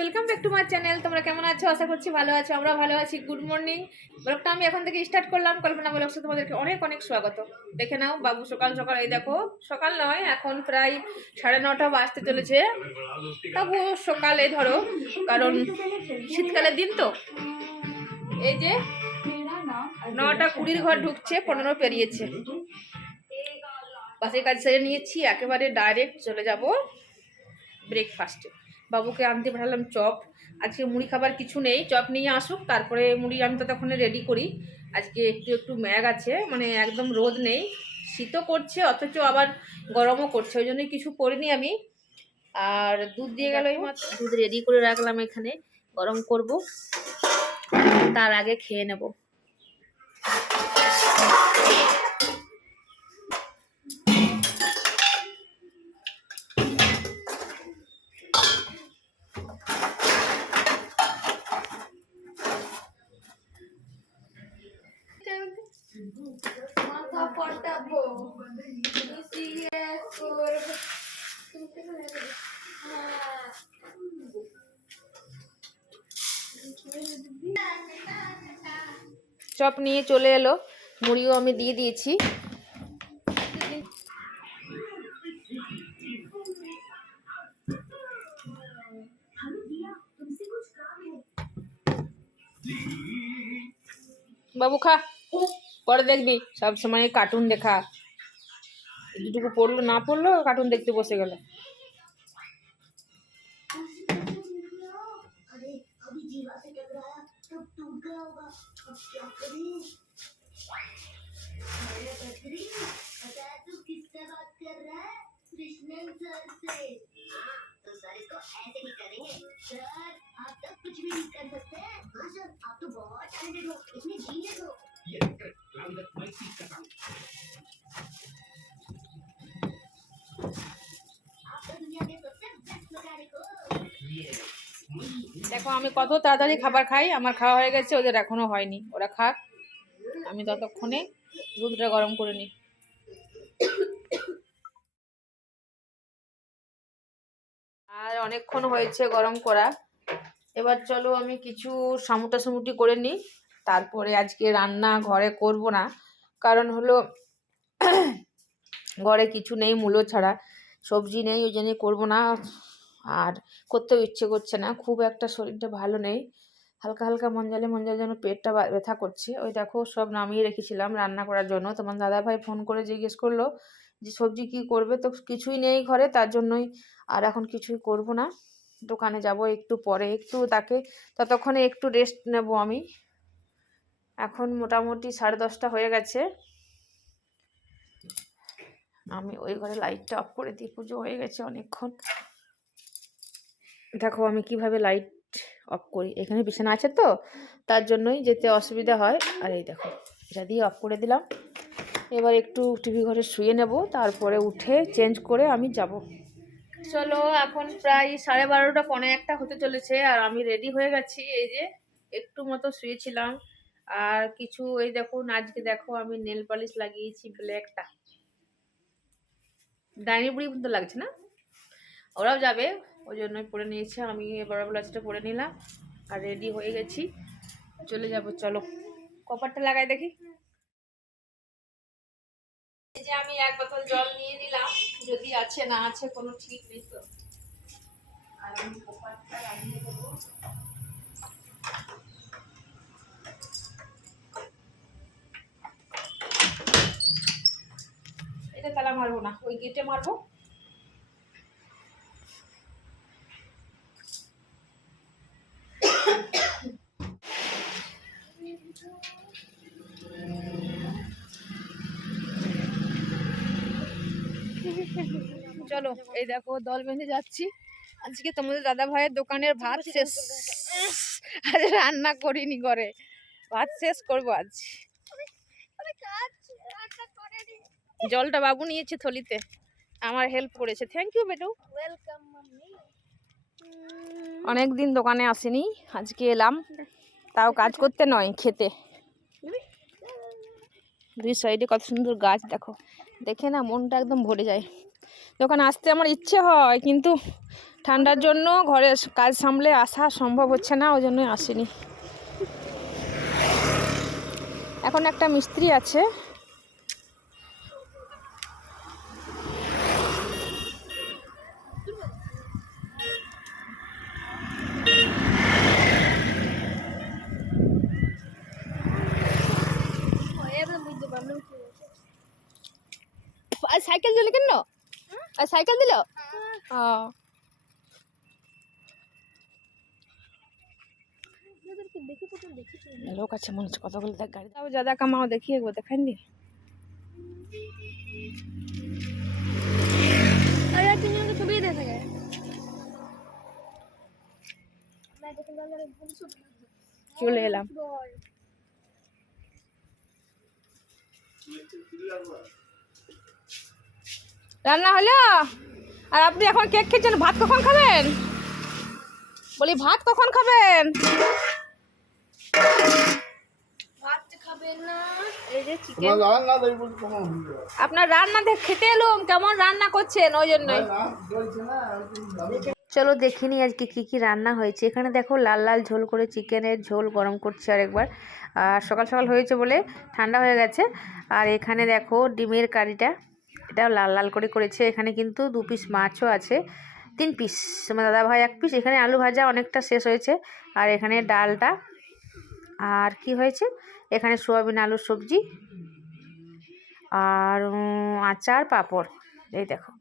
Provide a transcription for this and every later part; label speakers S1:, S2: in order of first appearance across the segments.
S1: Welcome back to my channel তোমরা কেমন আছো? আশা করছি ভালো আছো আমরা ভালো আছি। গুড মর্নিং ব্লগটা আমি এখন থেকে স্টার্ট করলাম। কল্পনা ব্লগসে তোমাদেরকে অনেক অনেক স্বাগত। দেখে নাও বাবু, সকাল সকাল, এই দেখো, সকাল নয়, এখন প্রায় সাড়ে নটা বাজতে চলেছে। তবু সকালে ধরো, কারণ শীতকালের দিন তো। এই যে নটা কুড়ির ঘর ঢুকছে, পনেরো পেরিয়েছে। বাসের কাজ সেরে নিয়েছি, একেবারে ডাইরেক্ট চলে যাব ব্রেকফাস্টে বাবুকে আনতে পাঠালাম চপ। আজকে মুড়ি খাবার কিছু নেই, চপ নিয়ে আসুক, তারপরে মুড়ি আমি ততক্ষণে রেডি করি। আজকে একটু একটু ম্যাগ আছে মানে একদম রোদ নেই। শীতও করছে, অথচ আবার গরমও করছে, ওই জন্যই কিছু পরিনি আমি। আর দুধ দিয়ে গেল দুধ রেডি করে রাখলাম এখানে, গরম করব, তার আগে খেয়ে নেব। পটাবো মিশিয়ে করব চপ নিয়ে চলে এলো। মুড়িও আমি দিয়ে দিয়েছি। বাবু খা। পরে দেখবি সব সময় কার্টুন দেখা যেটুকু পড়লো না পড়লো কার্টুন দেখতে বসে গেল
S2: तो सर इसको ऐसे ही करेंगे सर आप तो कुछ भी नहीं कर सकते हाँ सर आप तो बहुत टैलेंटेड हो इतने जीनियस हो
S1: দেখো, আমি কত তাড়াতাড়ি খাবার খাই, আমার খাওয়া হয়ে গেছে, ওদের এখনও হয়নি। ওরা খাক, আমি ততক্ষণে দুধটা গরম করে নিই। আর অনেকক্ষণ হয়েছে গরম করা। এবার চলো আমি কিছু সামুটা সামুটি করে নিই। তারপরে আজকে রান্না ঘরে করব না, কারণ হলো ঘরে কিছু নেই, মূলো ছাড়া সবজি নেই, ওই জন্যই করব না। আর করতেও ইচ্ছে করছে না। খুব একটা শরীরটা ভালো নেই। হালকা হালকা মঞ্জালে মঞ্জালে যেন পেটটা ব্যথা করছে। ওই দেখো সব নামিয়ে রেখেছিলাম রান্না করার জন্য। তোমার দাদাভাই ফোন করে জিজ্ঞেস করল যে, সবজি কি করবে? তো কিছুই নেই ঘরে, তার জন্যই আর এখন কিছুই করব না। দোকানে যাব একটু পরে, একটু তাকে ততক্ষণে একটু রেস্ট নেব আমি। এখন মোটামুটি সাড়ে দশটা হয়ে গেছে। আমি ওই ঘরে লাইটটা অফ করে দিই। পুজো হয়ে গেছে অনেকক্ষণ। দেখো আমি কীভাবে লাইট অফ করি। এখানে বিছানা আছে তো, তার জন্যই যেতে অসুবিধা হয়। আর এই দেখো, এটা দিয়ে অফ করে দিলাম। এবার একটু টিভি ঘরে শুয়ে নেব, তারপরে উঠে চেঞ্জ করে আমি যাব। চলো, এখন প্রায় সাড়ে বারোটা, পনে একটা হতে চলেছে, আর আমি রেডি হয়ে গেছি। এই যে, একটু মতো শুয়েছিলাম। আর কিছু, এই দেখো, আজকে দেখো আমি নেল পালিশ লাগিয়েছি ব্ল্যাকটা ডাইনি বুড়ি মতো লাগছে না? ওরাও যাবে। ওই জন্যই পরে নিয়েছে। আমি এবার ব্লাউজটা পরে নিলাম আর রেডি হয়ে গেছি। চলে যাব, চলো। কপারটা লাগাই দেখি। এই যে আমি এক বোতল জল নিয়ে নিলাম। যদি আছে, না আছে, কোনো ঠিক নেই তো। আর আমি কপারটা লাগিয়ে দেবো। এটা তালা মারবো না, ওই গেটে মারবো। চলো, এই দেখো, দল বেঁধে যাচ্ছি। আজকে তোমাদের দাদা ভাইয়ের দোকানের ভাত শেষ। আজ রান্না করিনি করে ভাত শেষ করব আজ। জলটা বাবু নিয়েছে থলিতে। আমার হেল্প করেছে। থ্যাংক ইউ বেটু।
S2: ওয়েলকাম
S1: অনেক দিন দোকানে আসেনি আজকে এলাম। তাও কাজ করতে নয় খেতে। দুই সাইডে কত সুন্দর গাছ দেখো। দেখে না মনটা একদম ভরে যায়। দোকানে আসতে আমার ইচ্ছে হয় কিন্তু ঠান্ডার জন্য ঘরে কাজ সামলে আসা সম্ভব হচ্ছে না ওই জন্যই আসিনি। এখন একটা মিস্ত্রি আছে আর সাইকেল দিলে কেন? আর সাইকেল দিল? ও। লোক আছে মনে হচ্ছে কতগুলো দেখ গাড়ি। দাও যা কামাও দেখি একবার দেখাই
S3: দি ছবি দেখে
S1: চলে এলাম। রান্না হলো? আর আপনি এখন কেক খেয়েছেন ভাত কখন খাবেন? বলি ভাত কখন খাবেন?
S3: ভাত খাবে না। এই যে চিকেন
S4: তোমার রান্না দেখব কেমন হলো
S1: আপনার রান্না দেখ খেতে এলুম কেমন রান্না করছেন ওই জন্যই। চলো দেখিনি আজকে কি কি রান্না হয়েছে। এখানে দেখো লাল লাল ঝোল করে চিকেনের ঝোল গরম করছে আরেকবার। আর সকাল সকাল হয়েছে বলে ঠান্ডা হয়ে গেছে। আর এখানে দেখো ডিমের কারিটা। এটাও লাল লাল করে করেছে। এখানে কিন্তু দু পিস মাছও আছে, তিন পিস আমার দাদা ভাই এক পিস এখানে আলু ভাজা অনেকটা শেষ হয়েছে। আর এখানে ডালটা, আর কি হয়েছে? এখানে সোয়াবিন, আলুর সবজি, আর আচার, পাঁপড়। এই দেখো।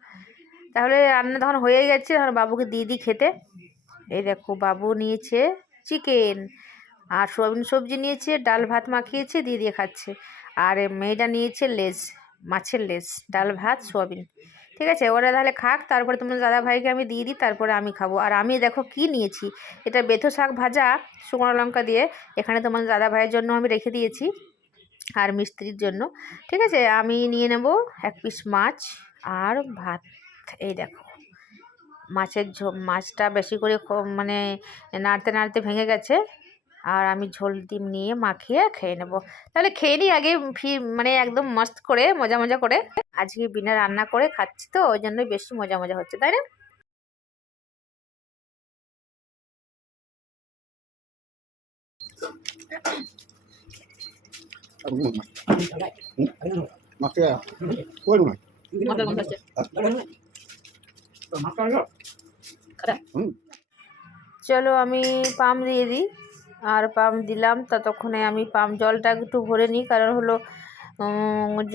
S1: তাহলে রান্না তখন হয়ে গেছে। তখন বাবুকে দিয়ে দিই খেতে। এই দেখো, বাবু নিয়েছে চিকেন, আর সোয়াবিন সবজি নিয়েছে, ডাল ভাত মাখিয়েছে, দিয়ে দিয়ে খাচ্ছে। আর মেয়েটা নিয়েছে লেজ। মাছের লেস ডাল ভাত সোয়াবিন। ঠিক আছে ওরা তাহলে খাক তারপরে তোমার দাদা ভাইকে আমি দিয়ে দিই তারপরে আমি খাব। আর আমি দেখো কি নিয়েছি এটা বেথো শাক ভাজা শুকনো লঙ্কা দিয়ে এখানে তোমার দাদা ভাইয়ের জন্য আমি রেখে দিয়েছি আর মিস্ত্রির জন্য। ঠিক আছে আমি নিয়ে নেব এক পিস মাছ আর ভাত। এই দেখো মাছের ঝো মাছটা বেশি করে মানে নাড়তে নাড়তে ভেঙে গেছে। আর আমি ঝোল ডিম নিয়ে মাখিয়ে খেয়ে নেব। তাহলে খেয়ে নিই আগে ফি মানে একদম মস্ত করে মজা মজা করে। আজকে বিনা রান্না করে খাচ্ছি তো ওই জন্যই বেশি মজা মজা হচ্ছে তাই না? চলো আমি পাম দিয়ে দিই। আর পাম দিলাম, ততক্ষণে আমি পাম জলটা একটু ভরে নিই, কারণ হলো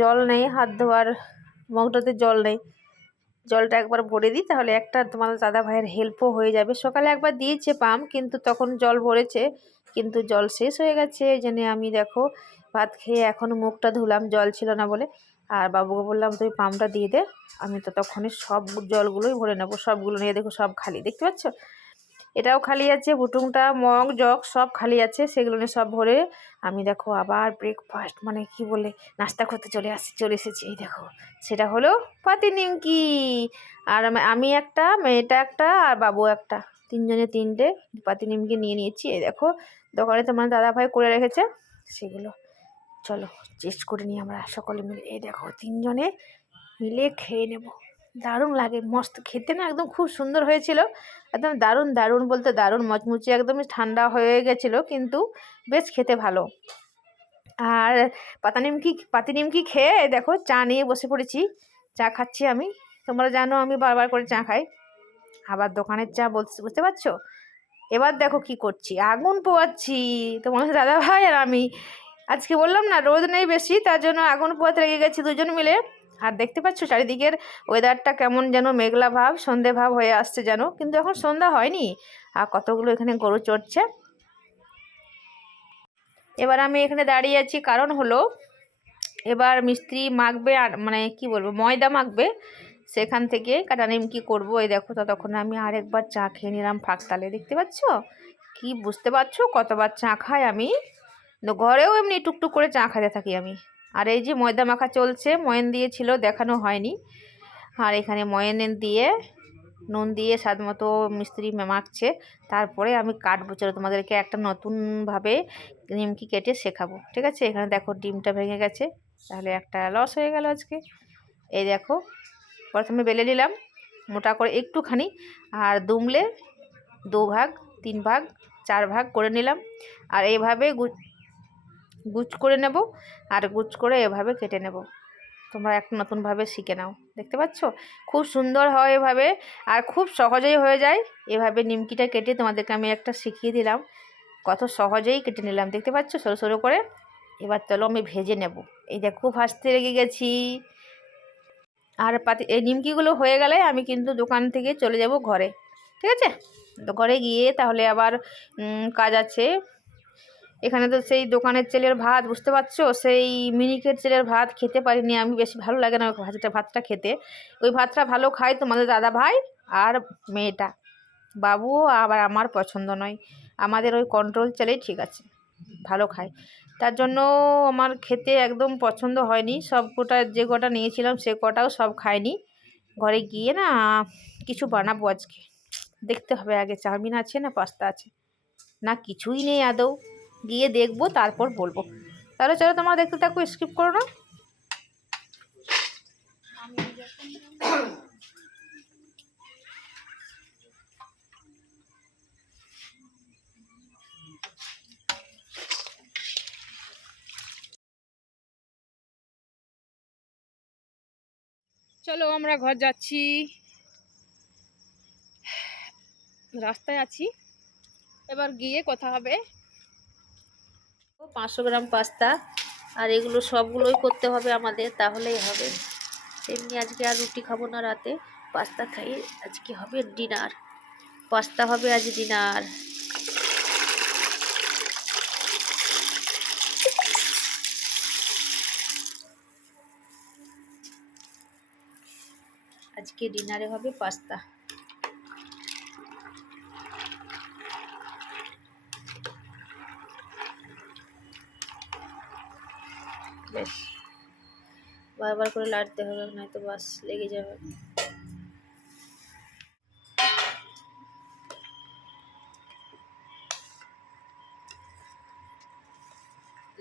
S1: জল নেই, হাত ধোয়ার মগটাতে জল নেই। জলটা একবার ভরে দিই, তাহলে একটা তোমার দাদা ভাইয়ের হেল্পও হয়ে যাবে। সকালে একবার দিয়েছে পাম কিন্তু তখন জল ভরেছে, কিন্তু জল শেষ হয়ে গেছে। এই জন্যে আমি দেখো, ভাত খেয়ে এখন মুখটা ধুলাম, জল ছিল না বলে। আর বাবুকে বললাম, তুই পামটা দিয়ে দে, আমি ততক্ষণে সব জলগুলোই ভরে নেব, সবগুলো নিয়ে দেখো, সব খালি, দেখতে পাচ্ছ? এটাও খালি আছে বুটুংটা মগ জগ সব খালি আছে, সেগুলো নিয়ে সব ভরে আমি দেখো আবার ব্রেকফাস্ট মানে কি বলে, নাস্তা করতে চলে আসছি, চলে এসেছি, এই দেখো, সেটা হলো পাতি নিমকি। আর আমি- একটা, মেয়েটা একটা, আর বাবু একটা, তিনজনে তিনটে পাতি নিমকি নিয়ে নিয়েছি, এই দেখো, দোকানে তোমার দাদা ভাই করে রেখেছে, সেগুলো, চলো টেস্ট করে নিই আমরা সকলে মিলে, এই দেখো, তিনজনে মিলে খেয়ে নেব। দারুণ লাগে, মস্ত, খেতে না একদম খুব সুন্দর হয়েছিল। একদম দারুণ দারুণ বলতে দারুণ, মচমুচে একদমই ঠান্ডা হয়ে গেছিল, কিন্তু বেশ খেতে ভালো। আর পাতা নিমকি, পাতি নিমকি খেয়ে দেখো চা নিয়ে বসে পড়েছি, চা খাচ্ছি আমি। তোমরা জানো আমি বারবার করে চা খাই। আবার দোকানের চা বলতে বুঝতে পারছ? এবার দেখো কি করছি, আগুন পোয়াচ্ছি। তোমার দাদা ভাই আর আমি। আজকে বললাম না, রোদ নেই বেশি, তার জন্য আগুন পোয়াতে লেগে গেছি দুজন মিলে। আর দেখতে পাচ্ছ চারিদিকের ওয়েদারটা কেমন যেন মেঘলা ভাব, সন্ধে ভাব হয়ে আসছে যেন। কিন্তু এখন সন্ধ্যা হয়নি। আর কতগুলো এখানে গরু চড়ছে। এবার আমি এখানে দাঁড়িয়ে আছি, কারণ হলো এবার মিস্ত্রি মাখবে আর মানে কি বলব, ময়দা মাখবে। সেখান থেকে কাটা নিমকি করব, এই দেখো ততক্ষণ আমি আরেকবার চা খেয়ে নিলাম ফাঁকতালে দেখতে পাচ্ছ? কি বুঝতে পারছ? কতবার চা খাই আমি? ঘরেও এমনি টুকটুক করে চা খেতে থাকি আমি। আর এই যে ময়দা মাখা চলছে, ময়ন দিয়েছিল দেখানো হয়নি। আর এখানে ময়ন দিয়ে নুন দিয়ে স্বাদ মতো মিস্ত্রি মাখছে। তারপরে আমি কাটবো, চলো তোমাদেরকে একটা নতুনভাবে নিমকি কেটে শেখাবো, ঠিক আছে? এখানে দেখো ডিমটা ভেঙে গেছে, তাহলে একটা লস হয়ে গেল আজকে। এই দেখো, প্রথমে বেলে নিলাম, মোটা করে একটুখানি, আর দুমলে দু ভাগ, তিন ভাগ, চার ভাগ করে নিলাম। আর এইভাবে গুচ করে নেব আর গুচ করে এভাবে কেটে নেব। তোমরা এক নতুনভাবে শিখে নাও, দেখতে পাচ্ছ? খুব সুন্দর হয় এভাবে আর খুব সহজেই হয়ে যায়। এভাবে নিমকিটা কেটে তোমাদেরকে আমি একটা শিখিয়ে দিলাম। কত সহজেই কেটে নিলাম, দেখতে পাচ্ছ? সরু সরু করে। এবার চলো আমি ভেজে নেব। এই দেখো, ভাজতে লেগে গেছি। আর পাতি, এই নিমকিগুলো হয়ে গেলে আমি কিন্তু দোকান থেকে চলে যাব ঘরে, ঠিক আছে? ঘরে গিয়ে তাহলে আবার কাজ আছে। এখানে তো সেই দোকানের চেলের ভাত, বুঝতে পারছ? সেই মিনিকেট চেলের ভাত খেতে পারিনি আমি, বেশি ভালো লাগে না ওই ভাতটা ভাতটা খেতে। ওই ভাতটা ভালো খাই তোমাদের দাদা ভাই আর মেয়েটা। বাবু আবার আমার পছন্দ নয়। আমাদের ওই কন্ট্রোল চালেই ঠিক আছে, ভালো খায়। তার জন্য আমার খেতে একদম পছন্দ হয়নি। সব কটা, যে কটা নিয়েছিলাম সে কটাও সব খায়নি। ঘরে গিয়ে না কিছু বানাবো আজকে। দেখতে হবে আগে, চাউমিন আছে না পাস্তা আছে? না কিছুই নেই আদৌ। গিয়ে দেখব, তারপর বলব। তাহলে চলো তোমরা দেখতে থাকো স্কিপ করো না। চলো আমরা ঘর যাচ্ছি। রাস্তায় আছি। এবার গিয়ে কথা হবে। পাঁচশো গ্রাম পাস্তা আর এগুলো সবগুলোই করতে হবে আমাদের, তাহলেই হবে। এমনি আজকে আর রুটি খাব না রাতে, পাস্তা খাই, আজকে হবে ডিনার। পাস্তা হবে আজ ডিনার। আজকে ডিনারে হবে পাস্তা। বারবার করে লাড়তে হবে, নয়তো বাস লেগে যাবে।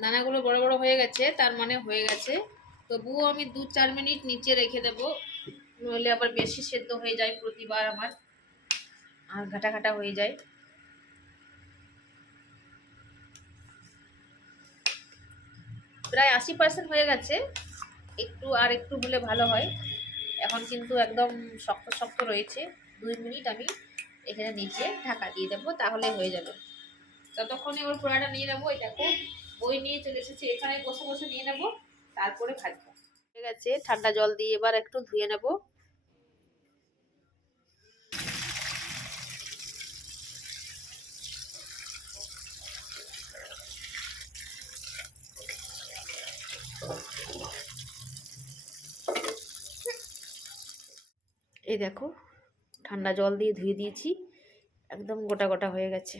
S1: দানাগুলো বড় বড় হয়ে গেছে, তার মানে হয়ে গেছে। তবুও আমি দু চার মিনিট নিচে রেখে দেব, নইলে আবার বেশি সেদ্ধ হয়ে যায় প্রতিবার আমার, আর ঘাটা ঘাটা হয়ে যায়। প্রায় আশি পার্সেন্ট হয়ে গেছে। একটু আর একটু হলে ভালো হয়। এখন কিন্তু একদম শক্ত শক্ত রয়েছে। দুই মিনিট আমি এখানে নিচে ঢাকা দিয়ে দেবো, তাহলে হয়ে যাবে। ততক্ষণে ওর পোড়াটা নিয়ে নেব এটাকে বই নিয়ে চলে এসেছি। এখানে বসে বসে নিয়ে নেব, তারপরে ভাজবো। ঠিক আছে ঠান্ডা জল দিয়ে এবার একটু ধুয়ে নেব। এই দেখো, ঠান্ডা জল দিয়ে ধুয়ে দিয়েছি, একদম গোটা গোটা হয়ে গেছে।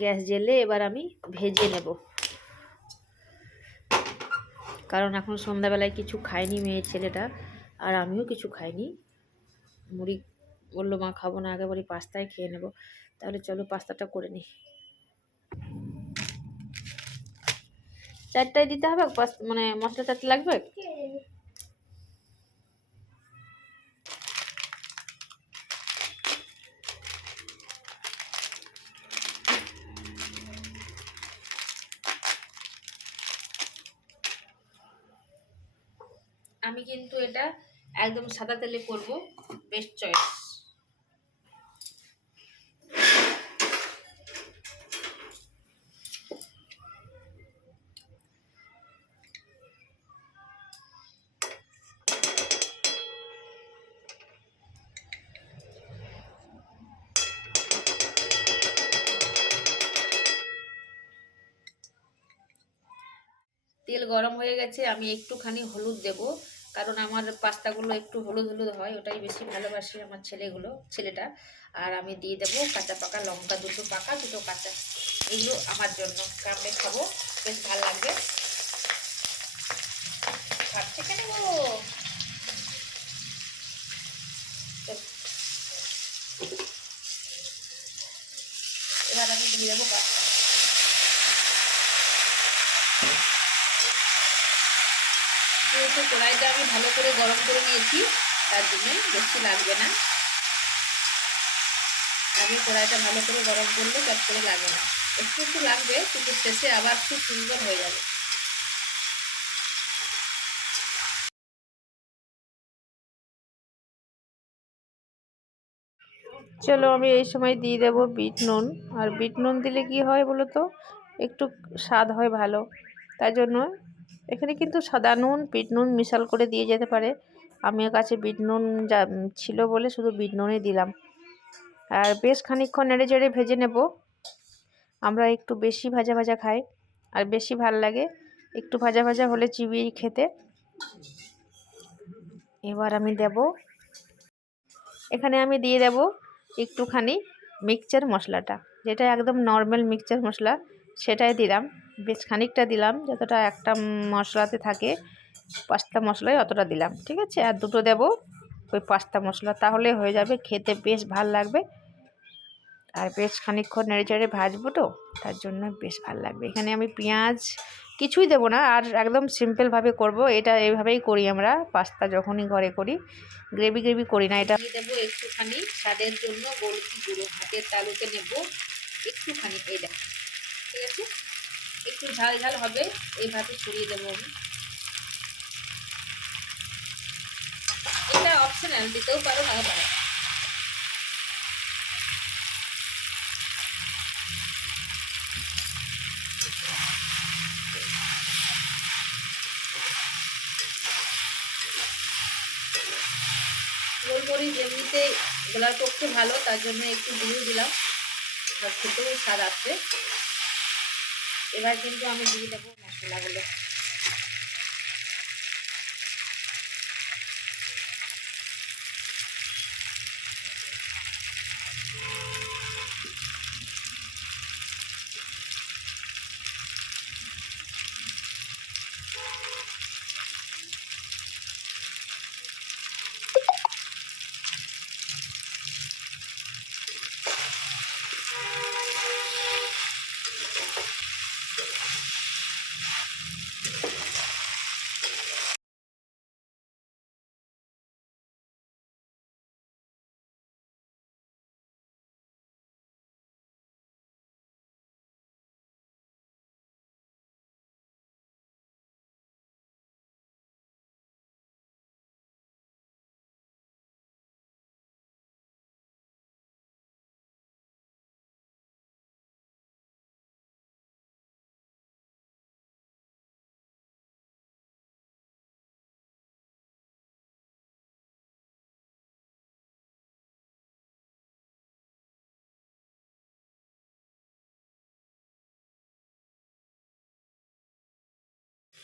S1: গ্যাস জেলে এবার আমি ভেজে নেব। কারণ এখন সন্ধ্যাবেলায় কিছু খায়নি মেয়ে ছেলেটা, আর আমিও কিছু খাইনি। মুড়ি বলল, মা, খাব না, আগে বলি, পাস্তায় খেয়ে নেব। তাহলে চলো, পাস্তাটা করে নিই। চারটায় দিতে হবে মানে মশলা চারটে লাগবে? আমি কিন্তু এটা একদম সাদা তেলে করব বেস্ট চয়েস তেল গরম হয়ে গেছে, আমি একটুখানি হলুদ দেব। কারণ আমার পাস্তাগুলো একটু হলুদ হলুদ হয়, ওটাই বেশি ভালোবাসি আমার ছেলেগুলো, ছেলেটা। আর আমি দিয়ে দেবো কাঁচা পাকা লঙ্কা, দুটো পাকা, দুটো কাঁচা। এগুলো আমার জন্য। কামড়ে খাব, বেশ ভালো লাগবে ভাত থেকে নেব চল। এবার আমি দিয়ে দেবো পাস্তা আমি ভালো করে গরম করে নিয়েছি, তার জন্য বেশি লাগবে না। আগে কড়াইটা ভালো করে গরম করলে চট করে লাগবে না। একটু একটু লাগবে, কিন্তু শেষে আবার খুব সুন্দর হয়ে যাবে। চলো আমি এই সময় দিয়ে দেব বিট নুন। আর বিট নুন দিলে কি হয় বলো তো? একটু স্বাদ হয় ভালো। তাই জন্য এখানে কিন্তু সাদা নুন, বিট নুন মিশাল করে দিয়ে যেতে পারে। আমার কাছে বিট নুন যা, ছিল বলে শুধু বিট নুনই দিলাম। আর বেশ খানিকক্ষণ নেড়ে চেড়ে ভেজে নেব। আমরা একটু বেশি ভাজা ভাজা খাই, আর বেশি ভালো লাগে একটু ভাজা ভাজা হলে চিবিয়ে খেতে। এবার আমি দেব, এখানে আমি দিয়ে দেব একটুখানি মিক্সচার মশলাটা, যেটা একদম নর্মাল মিক্সচার মশলা, সেটাই দিলাম। বেশ খানিকটা দিলাম। যতটা একটা মশলাতে থাকে পাস্তা মশলাই অতটা দিলাম, ঠিক আছে? আর দুটো দেব ওই পাস্তা মশলা, তাহলে হয়ে যাবে খেতে বেশ ভালো লাগবে। আর বেশ খানিকক্ষণ নেড়ে চেড়ে ভাজবো তো, তার জন্য বেশ ভালো লাগবে। এখানে আমি পেঁয়াজ কিছুই দেবো না, আর একদম সিম্পলভাবে করব। এটা এইভাবেই করি আমরা, পাস্তা যখনই ঘরে করি, গ্রেভি গ্রেভি করি না। এটা দেবো একটুখানি স্বাদের জন্য গোলকি গুঁড়ো, হাতের তালুতে নেব একটুখানি এটা ঠিক আছে? একটু ঝাল ঝাল হবে এইভাবে ছড়িয়ে দেবো আমি। এটা অপশনাল দিতেও পারো নাও পারো গোলমরিচ এমনিতে গলার পক্ষে ভালো, তার জন্য একটু দিয়ে দিলাম। খেতেও স্বাদ এবার কিন্তু আমি দিয়ে দেবো মশলাগুলো।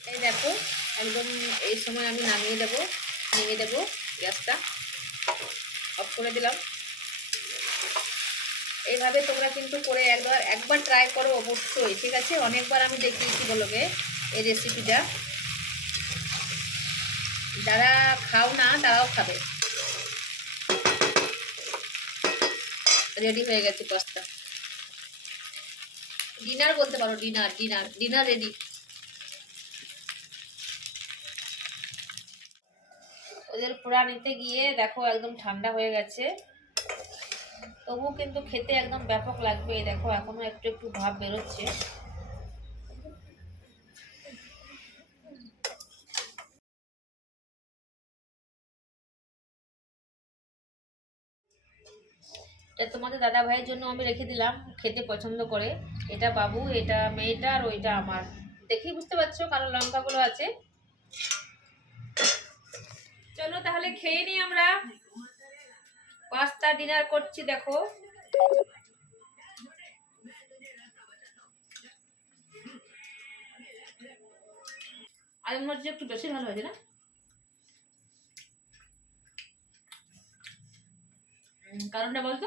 S1: এই দেখো, একদম এই সময় আমি নামিয়ে দেব নিয়ে দেব গ্যাসটা। অফ করে দিলাম। এইভাবে তোমরা কিন্তু করে একবার একবার ট্রাই করো অবশ্যই, ঠিক আছে? অনেকবার আমি দেখিয়েছি বলোকে এই রেসিপিটা যারা খাও না, তারাও খাবে। রেডি হয়ে গেছে পাস্তা ডিনার বলতে পারো ডিনার ডিনার ডিনার রেডি ওদের পোড়া নিতে গিয়ে দেখো একদম ঠান্ডা হয়ে গেছে। তবু কিন্তু খেতে একদম ব্যাপক লাগবে দেখো এখনও একটু একটু ভাব বেরোচ্ছে। এটা তোমাদের দাদা ভাইয়ের জন্য আমি রেখে দিলাম, খেতে পছন্দ করে। এটা বাবু, এটা মেয়েটা আর ওইটা আমার। দেখেই বুঝতে পারছ কালো লঙ্কাগুলো আছে? চলো তাহলে খেয়ে নিই আমরা। পাঁচটা ডিনার করছি দেখো। মনে হচ্ছে একটু বেশি ভালো হয়েছে না? কারণটা বলতো?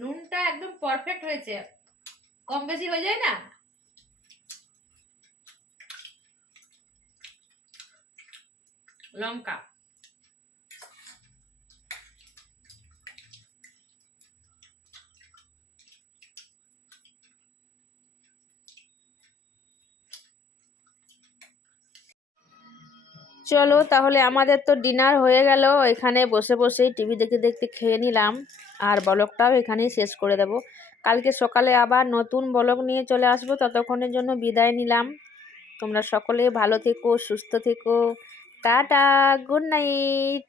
S1: নুনটা একদম পারফেক্ট হয়েছে। কম বেশি হয়ে যায় না? লঙ্কা। চলো, তাহলে আমাদের তো ডিনার হয়ে গেল। এখানে বসে বসে টিভি দেখতে দেখতে খেয়ে নিলাম। আর ব্লগটাও এখানেই শেষ করে দেব। কালকে সকালে আবার নতুন ব্লগ নিয়ে চলে আসব। ততক্ষণের জন্য বিদায় নিলাম। তোমরা সকলে ভালো থেকো, সুস্থ থেকো। Tata good night